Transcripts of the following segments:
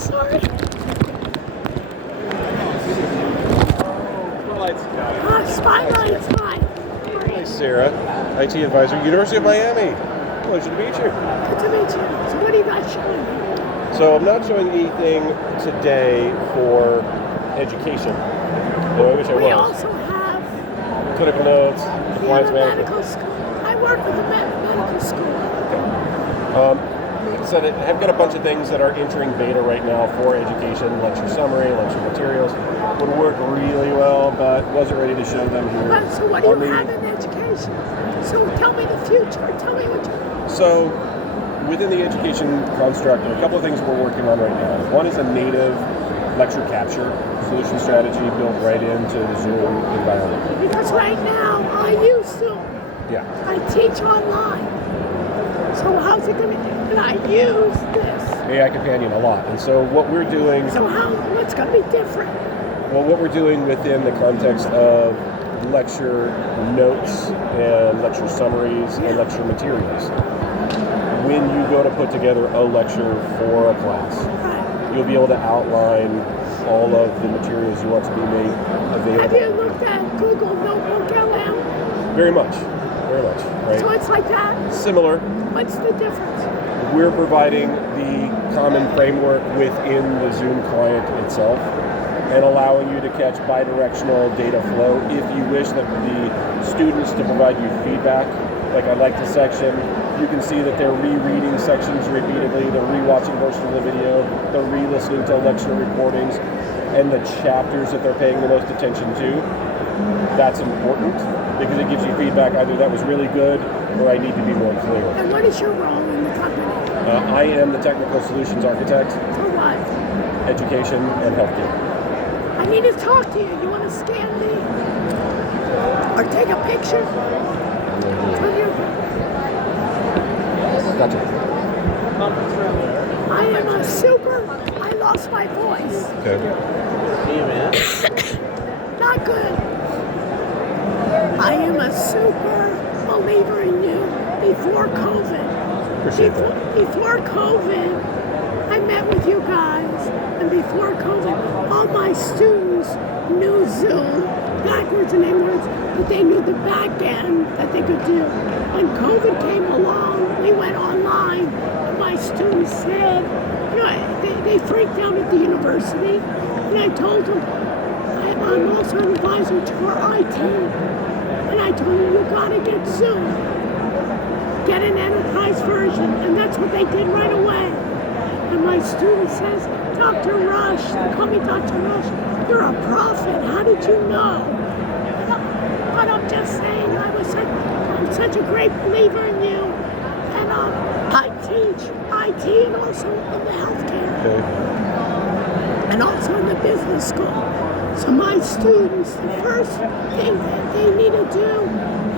sorry. Spotlight's fine. Hi, Sarah, IT advisor, University of Miami. Pleasure to meet you. Good to meet you. So what are you guys showing me? So I'm not showing anything today for education. Though I wish I We was. also have Clinical notes, compliance management. medical school. I work with a medical school. Like I said, I've got a bunch of things that are entering beta right now for education, lecture summary, lecture materials. Would work really well, but wasn't ready to show them here. But, so what do you have in education? So tell me the future. Tell me what you... So within the education construct, there are a couple of things we're working on right now. One is a native lecture capture solution strategy built right into the Zoom environment. Because right now, I use Zoom. Yeah. I teach online. So how's it going to be? And I use this. AI Companion a lot. And so what we're doing... So what's going to be different? Well, what we're doing within the context of lecture notes and lecture summaries and lecture materials. When you go to put together a lecture for a class, you'll be able to outline all of the materials you want to be made available. Have you looked at Google Notebook LM? Very much, right? So it's like that? Similar. What's the difference? We're providing the common framework within the Zoom client itself and allowing you to catch bidirectional data flow. If you wish that the students to provide you feedback, like I like the section, you can see that they're rereading sections repeatedly, they're rewatching versions of the video, they're re-listening to lecture recordings, and the chapters that they're paying the most attention to. That's important because it gives you feedback either that was really good or I need to be more clear. And what is your role in the company? I am the technical solutions architect. For what? Education and healthcare. I need to talk to you. You want to scan me? Or take a picture? Gotcha. I am a super... I lost my voice. Okay. Not good. I am a super believer in you before COVID. Appreciate that. Before COVID, I met with you guys, and before COVID, all my students knew Zoom backwards and inwards, but they knew the back end that they could do. When COVID came along, we went online, and my students said, they freaked out at the university, and I told them, I'm also an advisor to our IT, and I told them, you gotta get Zoom. Get an enterprise version, and that's what they did right away. And my student says, Dr. Rush, they call me Dr. Rush, you're a prophet, how did you know? But I'm just saying, I'm such a great believer in you, and I teach IT and also in the healthcare, and also in the business school. So my students, the first thing that they need to do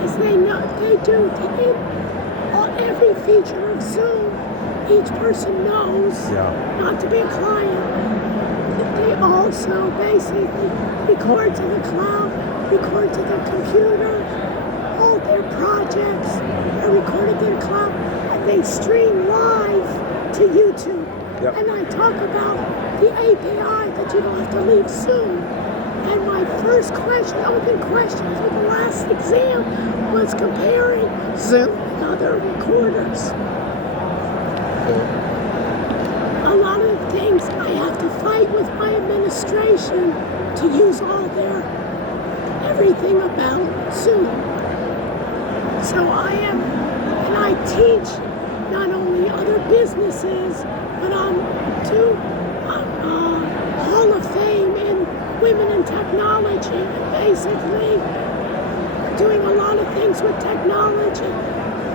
is every feature of Zoom, each person knows not to be a client. They also basically record to the cloud, record to the computer, all their projects are recorded to the cloud, and they stream live to YouTube. Yep. And I talk about the API that you don't have to leave Zoom. And my first open question for the last exam was comparing Zoom and other recorders. A lot of things I have to fight with my administration to use all everything about Zoom. So I teach not only other businesses, but I'm Hall of Fame in Women in Technology, and basically doing a lot of things with technology.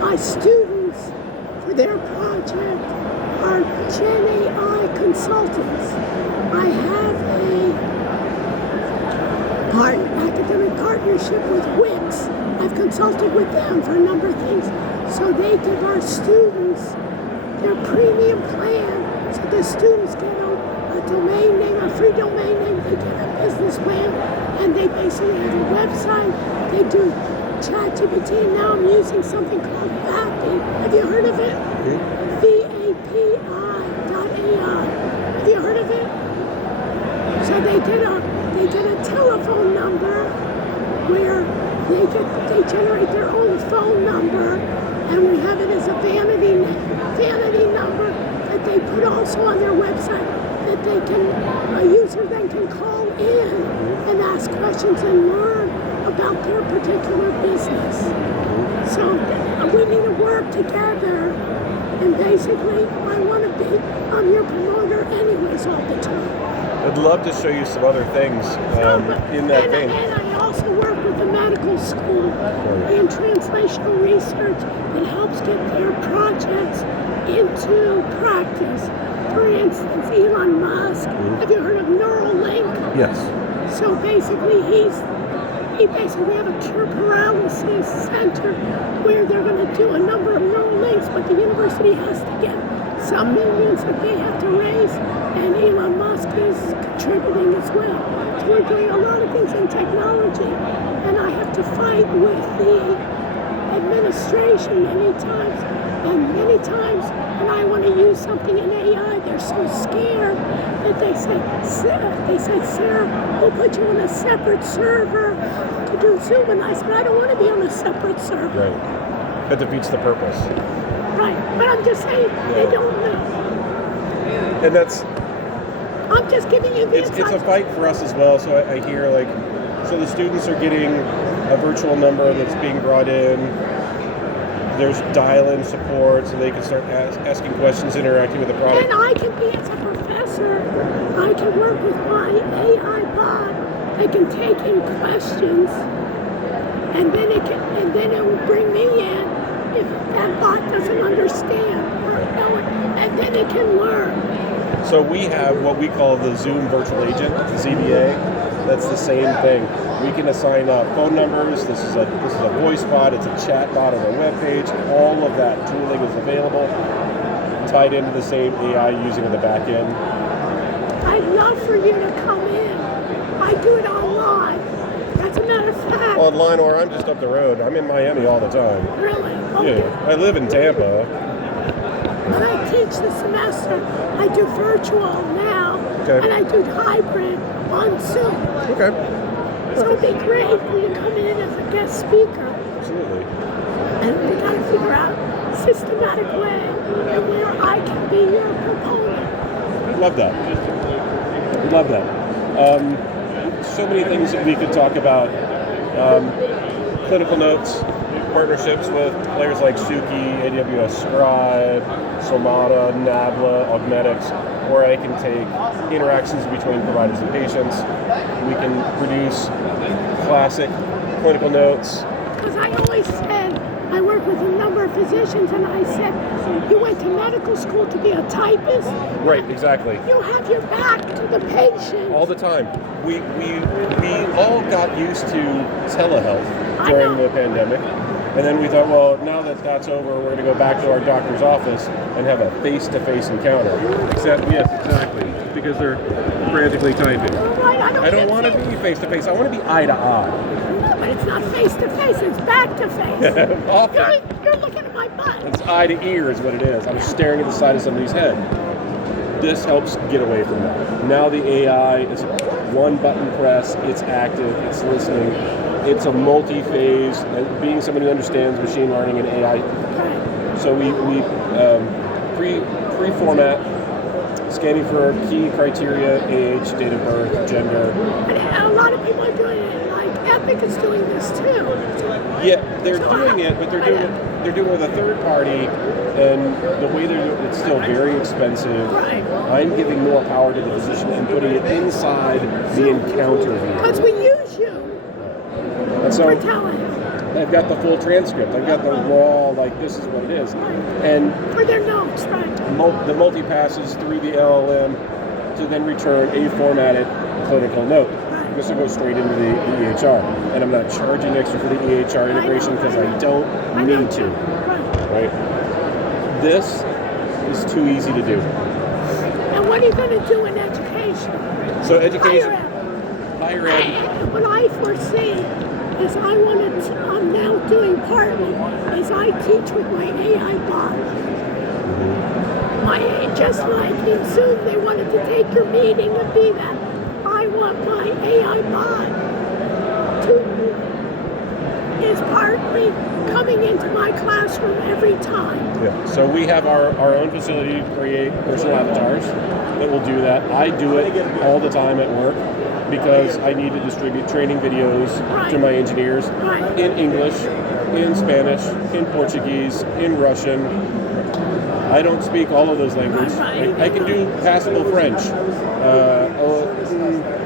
My students, for their project, are Gen AI consultants. I have a academic partnership with Wix. I've consulted with them for a number of things. So they give our students their premium plan, so the students get a domain name, a free domain name, they get a business plan, and they basically have a website. They do ChatGPT, and now I'm using something called VAPI. Have you heard of it? VAPI.ai. Have you heard of it? So they get a telephone number where they generate their own phone number, and we have it as a vanity number that they put also on their website that a user then can call in and ask questions and learn about their particular business. So we need to work together, and basically I'm your promoter anyways all the time. I'd love to show you some other things in that vein. And I also work with the medical school in translational research that helps get their projects into practice. For instance, Elon Musk, have you heard of Neuralink? Yes. So basically we have a cure paralysis center where they're going to do a number of Neuralinks, but the university has to get some millions that they have to raise, and Elon Musk is contributing as well. So we're doing a lot of things in technology, and I have to fight with the administration many times, when I want to use something in AI, they're so scared that they say, Sarah, we'll put you on a separate server to do Zoom, and I said, I don't want to be on a separate server. Right. That defeats the purpose. Right, but I'm just saying, they don't know. And I'm just giving you the it's a fight for us as well. So I hear so the students are getting a virtual number that's being brought in. There's dial-in support, so they can start asking questions, interacting with the product. And I can be, as a professor, I can work with my AI bot. They can take in questions, and then it will bring me in if that bot doesn't understand or know it, and then it can learn. So we have what we call the Zoom Virtual Agent, the ZVA. That's the same thing. We can assign phone numbers. This is a voice bot. It's a chat bot on our webpage. All of that tooling is available, tied into the same AI using in the back end. I'd love for you to come in. I do it online. As a matter of fact. Online, or I'm just up the road. I'm in Miami all the time. Really? Okay. Yeah, I live in Tampa. When I teach the semester, I do virtual now, and I do hybrid on Zoom. Okay. So it'd be great for you to come in as a guest speaker. Absolutely. And we got to figure out a systematic way and where I can be your proponent. Love that. Love that. So many things that we could talk about. Clinical notes, partnerships with players like Suki, AWS Scribe, Somata, Nabla, Augmetics, where I can take interactions between providers and patients. We can produce classic clinical notes. Because I always said, I work with a number of physicians, and I said, you went to medical school to be a typist? Right, exactly. You have your back to the patient. All the time. We all got used to telehealth during the pandemic. And then we thought, well, now that that's over, we're going to go back to our doctor's office and have a face-to-face encounter. Yes, exactly. Because they're frantically typing. Right, I don't want to be face-to-face. I want to be eye-to-eye. No, but it's not face-to-face. It's back-to-face. Often. You're looking at my butt. It's eye-to-ear is what it is. I'm staring at the side of somebody's head. This helps get away from that. Now the AI is one button press. It's active. It's listening. It's a multi-phase, being somebody who understands machine learning and AI. So we pre-format, scanning for key criteria, age, date of birth, gender. And a lot of people are doing it. Like Epic is doing this too. Yeah, they're doing it, but they're doing it with a third party, and the way they're doing it's still very expensive. Right. I'm giving more power to the physician and putting it inside the encounter view. Because we use you. And so We're telling. I've got the full transcript. I've got the raw, this is what it is. And for their notes, right? The multi-passes through the LLM to then return a formatted clinical note. This will go straight into the EHR. And I'm not charging extra for the EHR integration because I don't need to. Right? This is too easy to do. And what are you going to do in education? So education, higher ed. What I foresee is I'm now doing partly is I teach with my AI bot. just like in Zoom, they wanted to take your meeting and be that. I want my AI bot is partly coming into my classroom every time. Yeah. So we have our own facility to create personal avatars that will do that. I do it all the time at work because I need to distribute training videos to my engineers in English, in Spanish, in Portuguese, in Russian. I don't speak all of those languages. I can do passable French.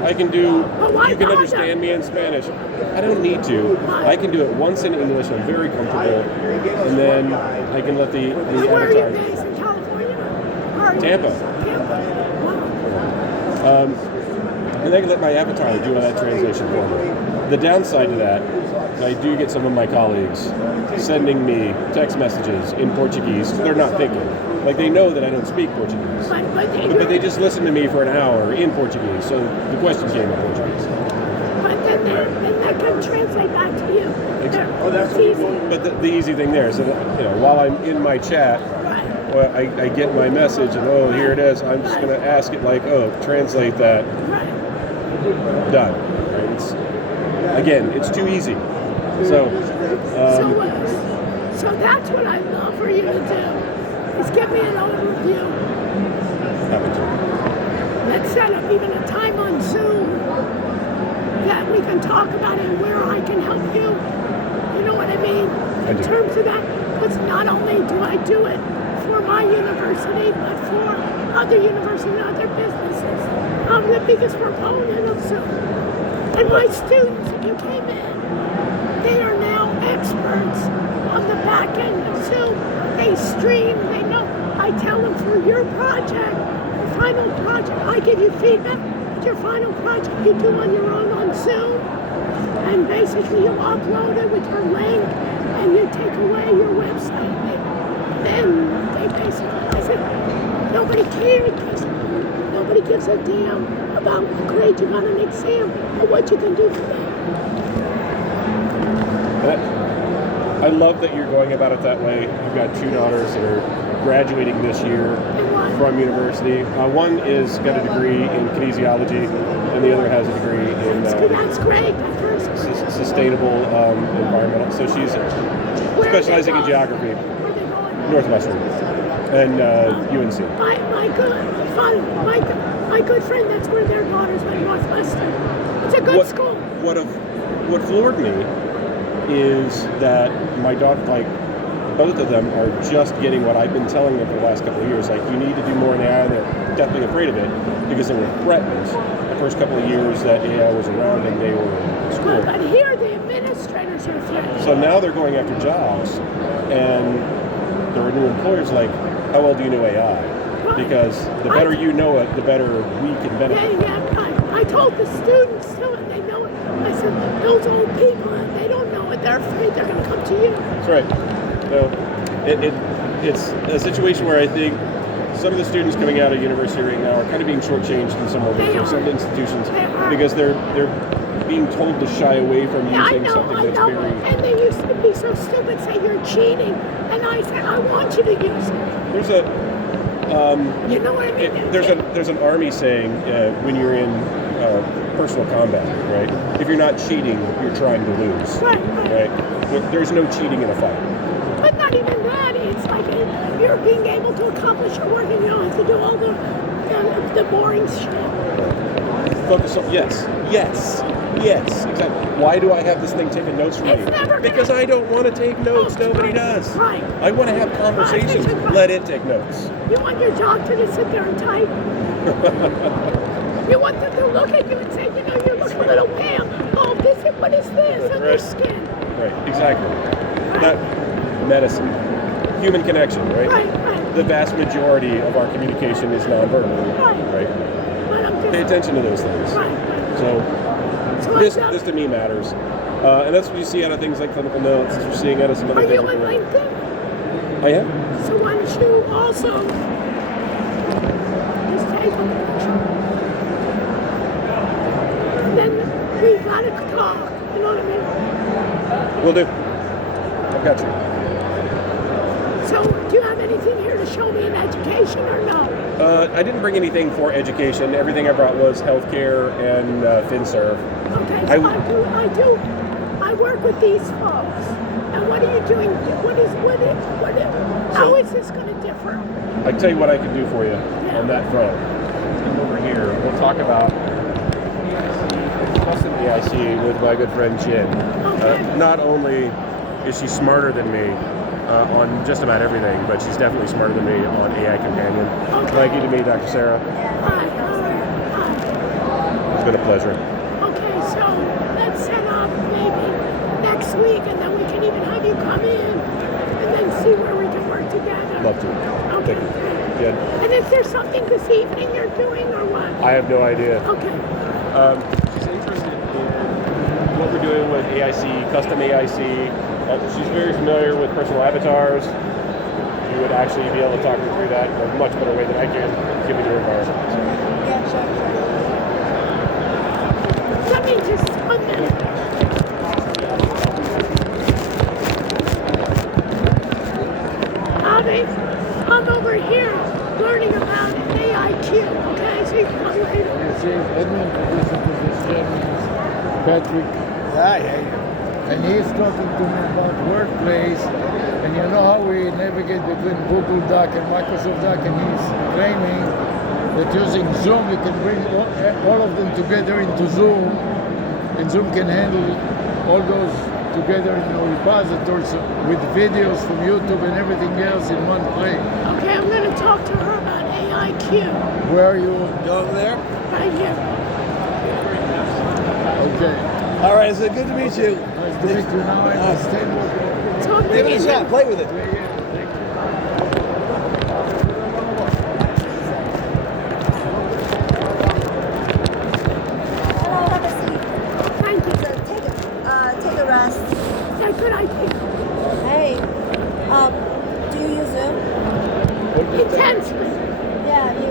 I can do, you can understand me in Spanish. I don't need to. I can do it once in English. I'm very comfortable. And then I can let the Where are avatar. you based in California? Tampa. And I can let my avatar do all that translation for me. The downside to that, I do get some of my colleagues sending me text messages in Portuguese because they're not thinking. Like, they know that I don't speak Portuguese. But they just listen to me for an hour in Portuguese, so the questions came in Portuguese. But then that can translate back to you. That's easy. But the easy thing there is that, while I'm in my chat, well, I get my message and, here it is. I'm just going to ask it like, translate that. Done. Right? It's too easy. So that's what I'd love for you to do, is give me an overview. Happy to. Let's set up even a time on Zoom that we can talk about it where I can help you. You know what I mean? In terms of that, because not only do I do it for my university, but for other universities and other businesses. I'm the biggest proponent of Zoom. And my students, if you came in, they are now experts on the back end of Zoom. They stream, they know. I tell them for your project, your final project, I give you feedback. Your final project you do on your own on Zoom. And basically you upload it with your link and you take away your website. Then they basically, I said, nobody cares. Nobody gives a damn about what grade you got an exam or what you can do for them. I love that you're going about it that way. You've got two daughters that are graduating this year from university. One is got a degree in kinesiology, and the other has a degree in that's great. Sustainable environmental. So she's specializing in geography. Northwestern and UNC. My good friend, that's where their daughters went, Northwestern. It's a good school. What floored me is that my daughter, both of them are just getting what I've been telling them for the last couple of years. Like, you need to do more in AI, and they're definitely afraid of it because they were threatened the first couple of years that AI was around and they were in school. But here the administrators are threatened. So now they're going after jobs, and there are new employers like, how well do you know AI? Because the better you know it, the better we can benefit. I told the students too, and they know it. I said, those old people, they don't know it. They're afraid they're going to come to you. That's right. So it's a situation where I think some of the students coming out of university right now are kind of being shortchanged in some institutions because they're being told to shy away from using something that's very... And they used to be so stupid, say you're cheating, and I said, I want you to use it. There's a... you know what I mean? There's an army saying when you're in personal combat, right? If you're not cheating, you're trying to lose. Right? There's no cheating in a fight. But not even that. It's like you're being able to accomplish your work and you don't have to do all the boring shit. Focus on, yes, exactly. Why do I have this thing taking notes for me? Because I don't want to take notes. Nobody does. Right. I want to have conversations. Let it take notes. You want your doctor to sit there and type. You want them to look at you and say, you look a little pale. Oh, what is this on your skin? Right, exactly. That medicine, human connection, right? Right. The vast majority of our communication is nonverbal, right? Pay attention to those things. So this to me matters. And that's what you see out of things like clinical notes, you're seeing out of some other things. Are you on LinkedIn? I am. So why don't you also just take a picture? And then we gotta talk, you know what I mean? Will do. I've got you. So do you have anything anything here to show me in education or no? I didn't bring anything for education. Everything I brought was healthcare and FinServ. Okay, so I work with these folks. And what are you doing? How is this going to differ? I can tell you what I can do for you on that front. Come over here. We'll talk about custom AIC with my good friend Chin. Okay. Not only is she smarter than me on just about everything, but she's definitely smarter than me on AI Companion. Okay. Thank you to me, Dr. Sarah. Hi. It's been a pleasure. Okay, so let's set up maybe next week, and then we can even have you come in and then see where we can work together. Love to. Okay. Thank you. Jen? And is there something this evening you're doing or what? I have no idea. Okay. She's interested in what we're doing with AIC, custom AIC. She's very familiar with personal avatars. You would actually be able to talk her through that in a much better way than I can, given your environment. Yeah, sure. Let me just 1 minute. Howdy. I'm over here learning about AIQ, okay? So you can come later. This is Edmund, this is German's Patrick. Yeah. And he's talking to me about workplace. And you know how we navigate between Google Doc and Microsoft Doc, and he's claiming that using Zoom, you can bring all of them together into Zoom, and Zoom can handle all those together in a repository with videos from YouTube and everything else in one place. Okay, I'm going to talk to her about AIQ. Where are you? Go over there. Right here. Okay. All right, so good to meet you. Nice to meet you. Now I understand what Talk to Give it me. a shot. Play with it. thank you. Hello, have a seat. Thank you. So take a rest. Yeah, good idea. Hey, do you use Zoom? Intensely. Yeah, you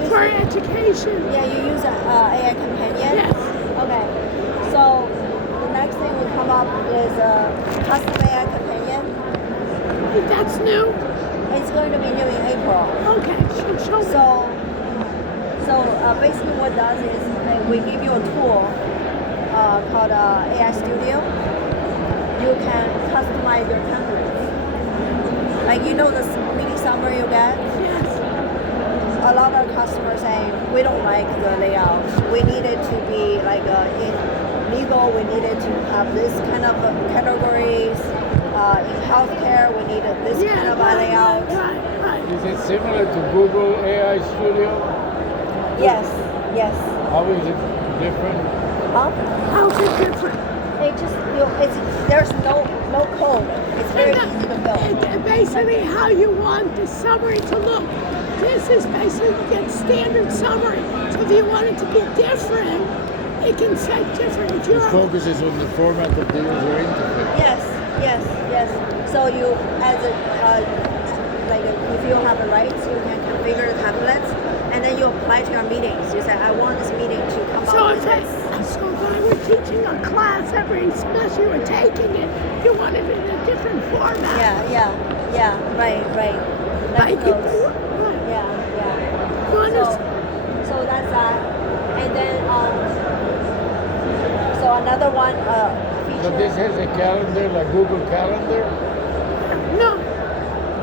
use For it. education. Yeah, you use AI Companion. Yes. Okay. So the next thing will come up is custom AI Companion. That's new. It's going to be new in April. Okay, show me. So basically what it does is we give you a tool called AI Studio. You can customize your templates. Like the meeting summary you get. Yes. A lot of customers saying we don't like the layout. We need it to be like in legal. We needed to have this kind of categories. In healthcare, we needed this kind of a layout. Right. Is it similar to Google AI Studio? Yes. How is it different? Huh? How's it different? It just there's no code. It's very easy to build. Basically, how you want the summary to look. This is basically you get standard summary. So if you want it to be different, it can say different. If It you're focuses on the format of the user interface. Yes. So you, as if you have the rights, you can configure the templates, and then you apply to your meetings. You say, I want this meeting to come so up if with this. so if I were teaching a class every semester you were taking it, you wanted it in a different format. Yeah, right. Like Like it, those. right. Yeah. You understand? So that's that. And then so another one feature. So this has a calendar like Google Calendar? No,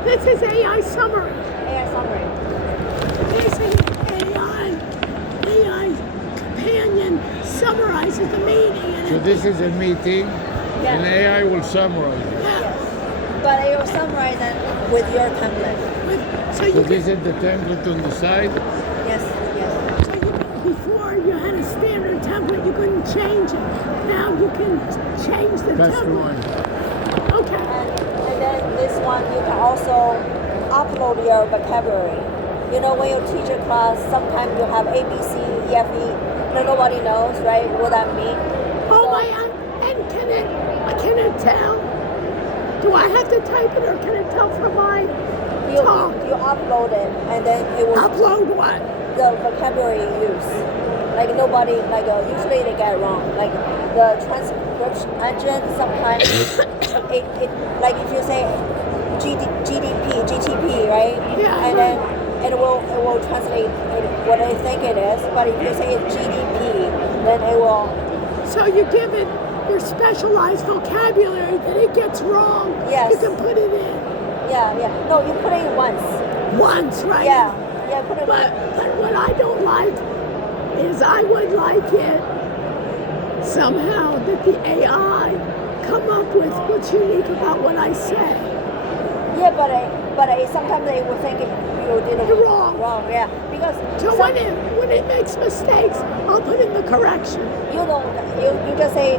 this is AI summary. AI summary. This is AI companion summarizes the meeting. And So this is a meeting, and AI will summarize it. yeah. But it will summarize it with your template. So So you this is the template on the side. Yes. So before you had a standard template, you couldn't change it. Now you can change the That's the template. one. Okay. And then this one, you can also upload your vocabulary. When you teach a class, sometimes you have A, B, C, E, F, E, but nobody knows, right, what that means. Oh my! And can it tell? Do I have to type it, or can it tell from my talk? You upload it, and then it will Upload what? the vocabulary you use. Like nobody, usually they get it wrong. Like the transcription engine, sometimes it like if you say GTP, right? Yeah, And right. then it will translate what I think it is. But if you say it's GDP, then it will. So you give it your specialized vocabulary that it gets wrong. Yes. You can put it in Yeah. No, you put it in once. once, right? Yeah. Put it. But what I don't like is I would like it somehow that the AI come up with what's unique about what I say. Yeah, but sometimes they will think you did it You're wrong. Wrong, yeah. Because So when it makes mistakes, I'll put in the correction. you don't, you just say,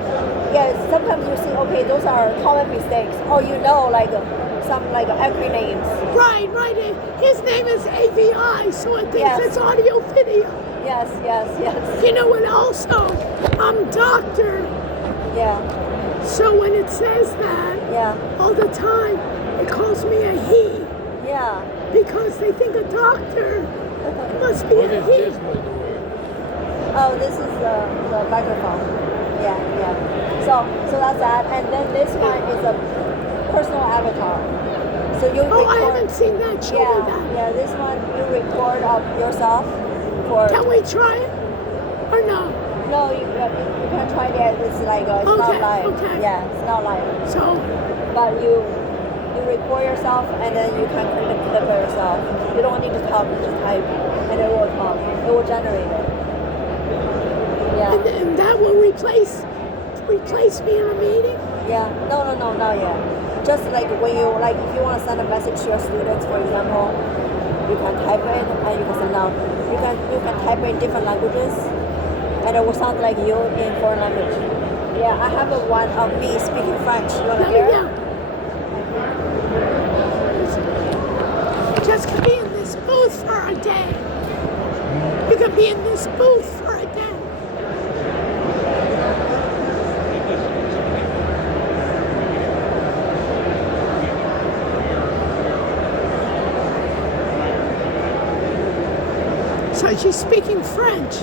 yeah. Sometimes you see, okay, those are common mistakes, or like some like acronyms. Right. His name is AVI, so it thinks Yes. it's audio video. Yes. You know what? Also, I'm doctor, Yeah. so when it says that Yeah. all the time, it calls me a he Yeah. because they think a doctor must be What a is he. this, by the way? Oh, this is the microphone. Yeah. So that's that, and then this one is a personal avatar. So you Oh, record. I haven't seen that. Show me that. Yeah. This one you record of yourself for. Can we try it or no? No, you can try it. It's like it's not Okay, live. okay. Yeah, it's not live. So But you record yourself and then you can create a clip of yourself. You don't need to talk, you just type and it will talk. It will generate it. Yeah. and that will replace me in a meeting. Yeah. No, not yet. Just like when you if you want to send a message to your students, for example, you can type it and you can send out. You can type it in different languages and it will sound like you in foreign language. Yeah, I have one of me speaking French. You wanna hear? Yeah. Just could be in this booth for a day. You could be in this booth for a day. So she's speaking French.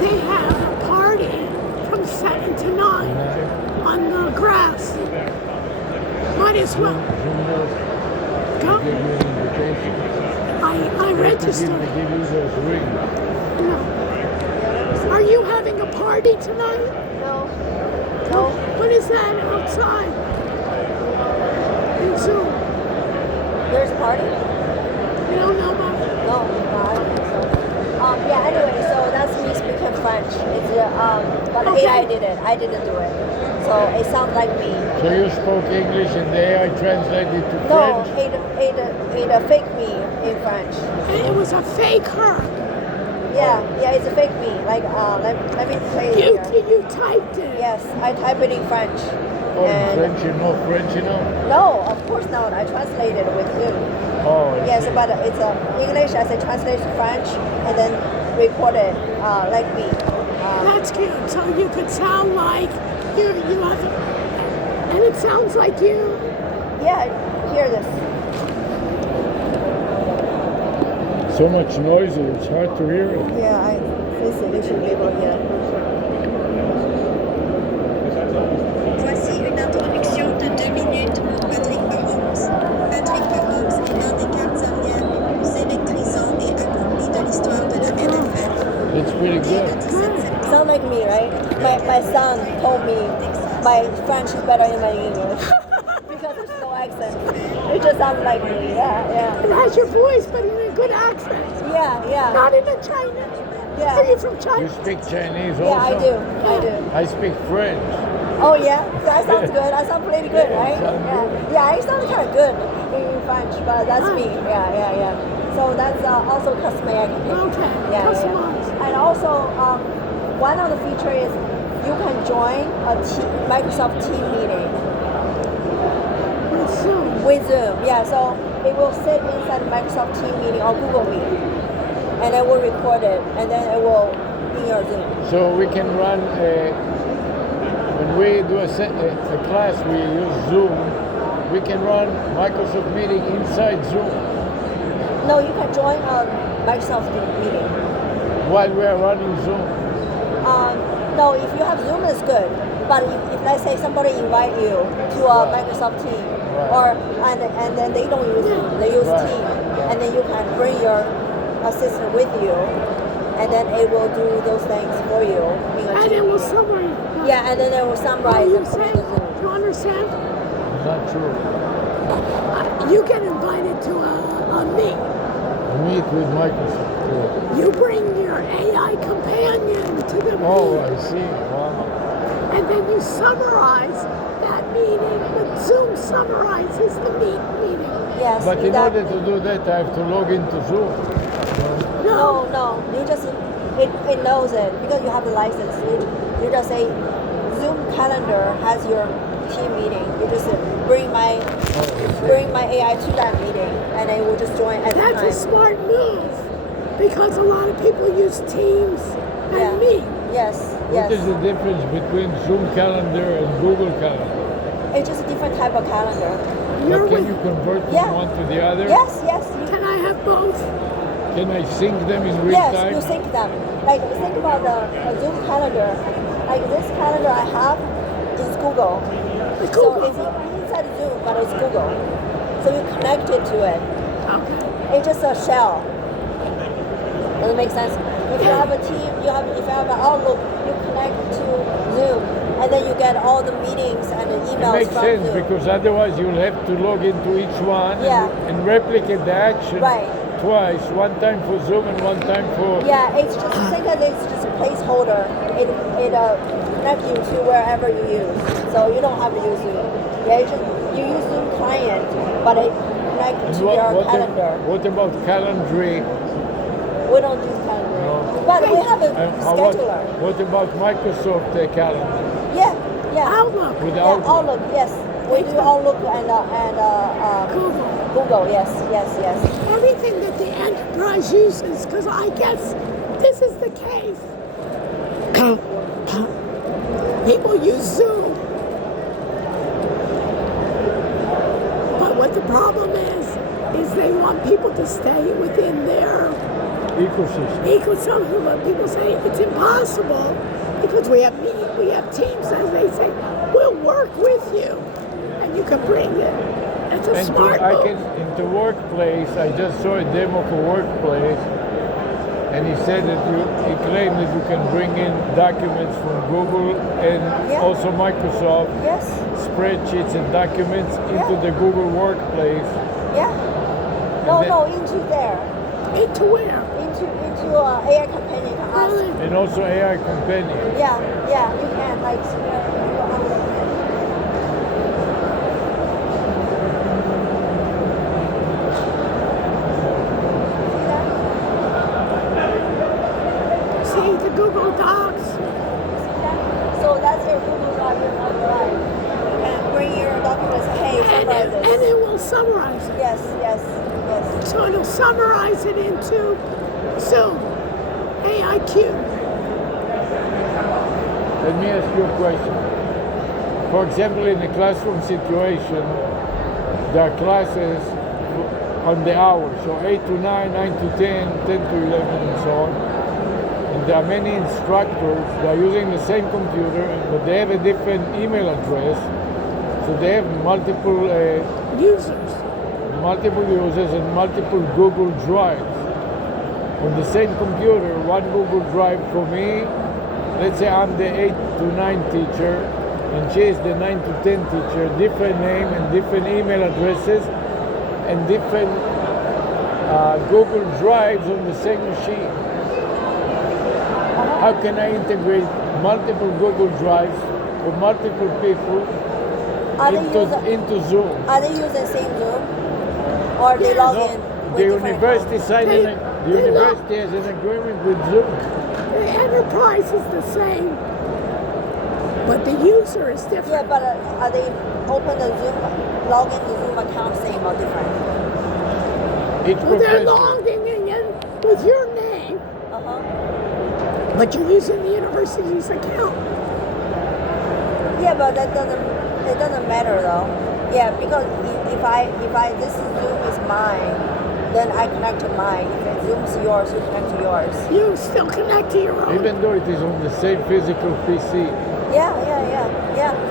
They have a party from 7 to 9 on the grass. Might as well go. Give you an invitation. I registered. Give you the ring. No. Are you having a party tonight? No. What is that outside? In Zoom. There's a party? You don't know about it? No, I don't think so. Yeah, anyway, so that's me speaking French. It's but the Okay. AI did it. I didn't do it. So it sounds like me. So you spoke English and the AI translated to No, French? it fake me in French. And it was a fake her. Yeah, it's a fake me. Like, let me play it You, here. you typed it. Yes, I type it in French. Oh, And French, you know French, you know? no, of course not. I translated with you. Oh, I Yes, see. but it's English as I translate to French and then record it like me. That's cute. So you could sound like you have, and it sounds like you. Yeah, hear this. So much noise, it's hard to hear it. Yeah, they should be able to hear. Voici une introduction de 2 minutes pour Patrick Mahomes. Patrick Mahomes est l'un des gardes arrière les plus électrisants et accomplis de l'histoire de la NFL. It's pretty Né good. le 17 septembre Sound like me, right? My son told me my French is better than my English because there's no accent. It just sounds like me. Yeah. It has your voice, but in a good accent. Yeah. Not in a China. Yeah. Are you from You China? speak Chinese also? Yeah, I do. I speak French. Oh yeah, that sounds good. That sounds pretty good, right? Sound Yeah, I sound kind of good in French, but that's me. Yeah. So that's also custom AI can Okay, Yeah. customized. And also, one of the features is you can join a Microsoft Team meeting. What With Zoom. with Zoom. Yeah, so it will sit inside Microsoft Teams meeting or Google Meet, and it will record it, and then it will in your Zoom. So we can run when we do a class, we use Zoom. We can run Microsoft meeting inside Zoom No, you can join a Microsoft meeting. while we are running Zoom. No, if you have Zoom, it's good. But if let's say somebody invite you to a Microsoft team, Right. or and then they don't use Zoom, they use Right. Team, and then you can bring your assistant with you, and then it will do those things for you in a And team. it will summary. Yeah, and then it will summarize You and put in understand? the Zoom. You understand? Not true. You get invited to a meet. Meet with Microsoft. Yeah. You bring your AI companion to the Oh, meet, I see. Wow. and then you summarize that meeting. But Zoom summarizes the meeting. Yes, But in exactly. order to do that, I have to log into Zoom. No, you just it knows it because you have the license. You just say Zoom calendar has your team meeting. You just bring my AI to that meeting, and it will just join at the That's a time. smart move because a lot of people use Teams and Yeah. Meet. Yes, What is yes. the difference between Zoom calendar and Google calendar? It's just a different type of calendar. You're But can with- you convert from Yeah. one to the other? Yes, yes. Can I have both? Can I sync them in real Yes, time? you sync them. Like think about the Zoom calendar. Like this calendar I have is Google. With So Google. it's inside Zoom, but it's Google. So you connect it to it. Okay. It's just a shell. Does it make sense? If you have a team, if you have an Outlook, you connect to Zoom, and then you get all the meetings and the It emails makes from sense Zoom. because otherwise you'll have to log into each one Yeah. and replicate the action Right. twice, one time for Zoom and one time for... Yeah, it's just think of it as just a placeholder. It connects you to wherever you use, so you don't have to use Zoom. Yeah, you use Zoom client, but it connects And to your calendar. what about Calendly? We don't do calendar, No. but we have a What, scheduler. what about Microsoft Calendar? Yeah, yeah. Outlook. With Yeah, Outlook? Outlook, yes. We do Outlook and Google. Google, yes, yes, yes. Everything that the enterprise uses, because I guess this is the case. People use Zoom. But what the problem is they want people to stay within their Ecosystem. ecosystem. But people say it's impossible because we have teams, as they say, we'll work with you, and you can bring it. It's a And smart I move. can, into Workplace, I just saw a demo for Workplace, and he said that he claimed that you can bring in documents from Google and Yeah. also Microsoft Yes, spreadsheets and documents into Yeah. the Google Workplace. yeah. No, then- no, into there. Into where? Into AI companion to ask. Really? And also AI Companion. Yeah, yeah, you can like see where you are. See the Google Docs. So that's your Google Drive, your OneDrive. You can bring your documents. Hey, summarize And this. it will summarize it. Yes, yes, yes. So it'll summarize it into Zoom, AIQ. Let me ask you a question. For example, in a classroom situation, there are classes on the hour, so 8 to 9, 9 to 10, 10 to 11, and so on. And there are many instructors that are using the same computer, but they have a different email address, so they have multiple Users. users and multiple Google Drives. On the same computer, one Google Drive for me, let's say I'm the 8 to 9 teacher, and she is the 9 to 10 teacher, different name and different email addresses, and different Google Drives on the same machine. How can I integrate multiple Google Drives for multiple people Are they using into Zoom? Are they using same Zoom, or they Yeah. log No, in the with different university accounts? signed They- the they university has an agreement with Zoom. The enterprise is the same, but the user is Yeah, different. but are they open the Zoom login to Zoom account same or different? Each Well, they're professor. logging in with your name, Uh-huh. but you're using the university's account. Yeah, but it doesn't matter though. Yeah, because if I this Zoom is mine, then I connect to mine. If Zoom's yours, you connect to yours. You still connect to your own. Even though it is on the same physical PC. Yeah.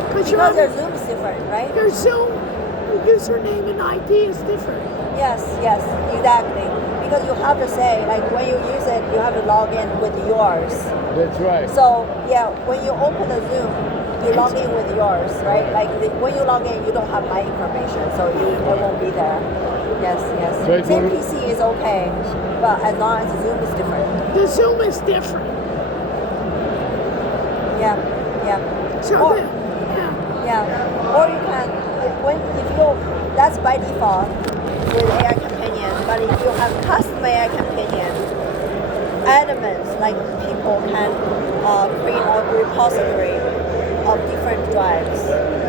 Because Because their Zoom is different, right? Your Zoom username and ID is different. Yes, exactly. Because you have to say, like when you use it, you have to log in with yours. That's right. So yeah, when you open the Zoom, you log in with yours, right? Like when you log in, you don't have my information, so it won't be there. Yes. So it Same will- PC is okay, but as long as the Zoom is different. The Zoom is different. Yeah. So Or- yeah. Or you can that's by default with AI Companion. But if you have custom AI Companion elements, like people can create a repository of different drives.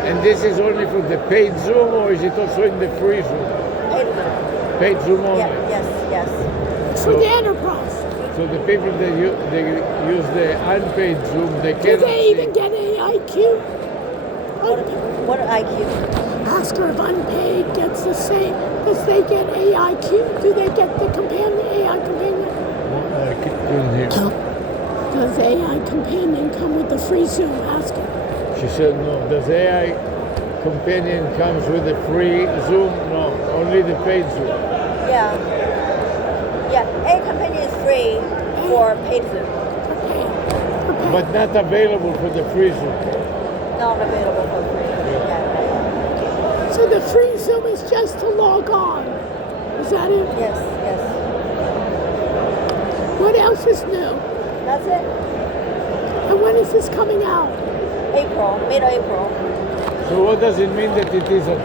And this is only for the paid Zoom, or is it also in the free Zoom? Paid Zoom. Paid Zoom only. Yeah. Yes. For the enterprise. So the people that they use the unpaid Zoom, they Do cannot they see. even get AIQ? What IQ? Ask her if unpaid gets the same. Does they get AIQ? Do they get the companion AI companion? I couldn't hear. Does AI companion come with the free Zoom? Ask her. She said no. Does AI Companion comes with the free Zoom? No, only the paid Zoom. Yeah. AI Companion is free for paid Zoom. But not available for the free Zoom. Not available for free. Yeah. So the free Zoom is just to log on. Is that it? Yes. What else is new? That's it. And when is this coming out? Mid-April. So what does it mean that it is a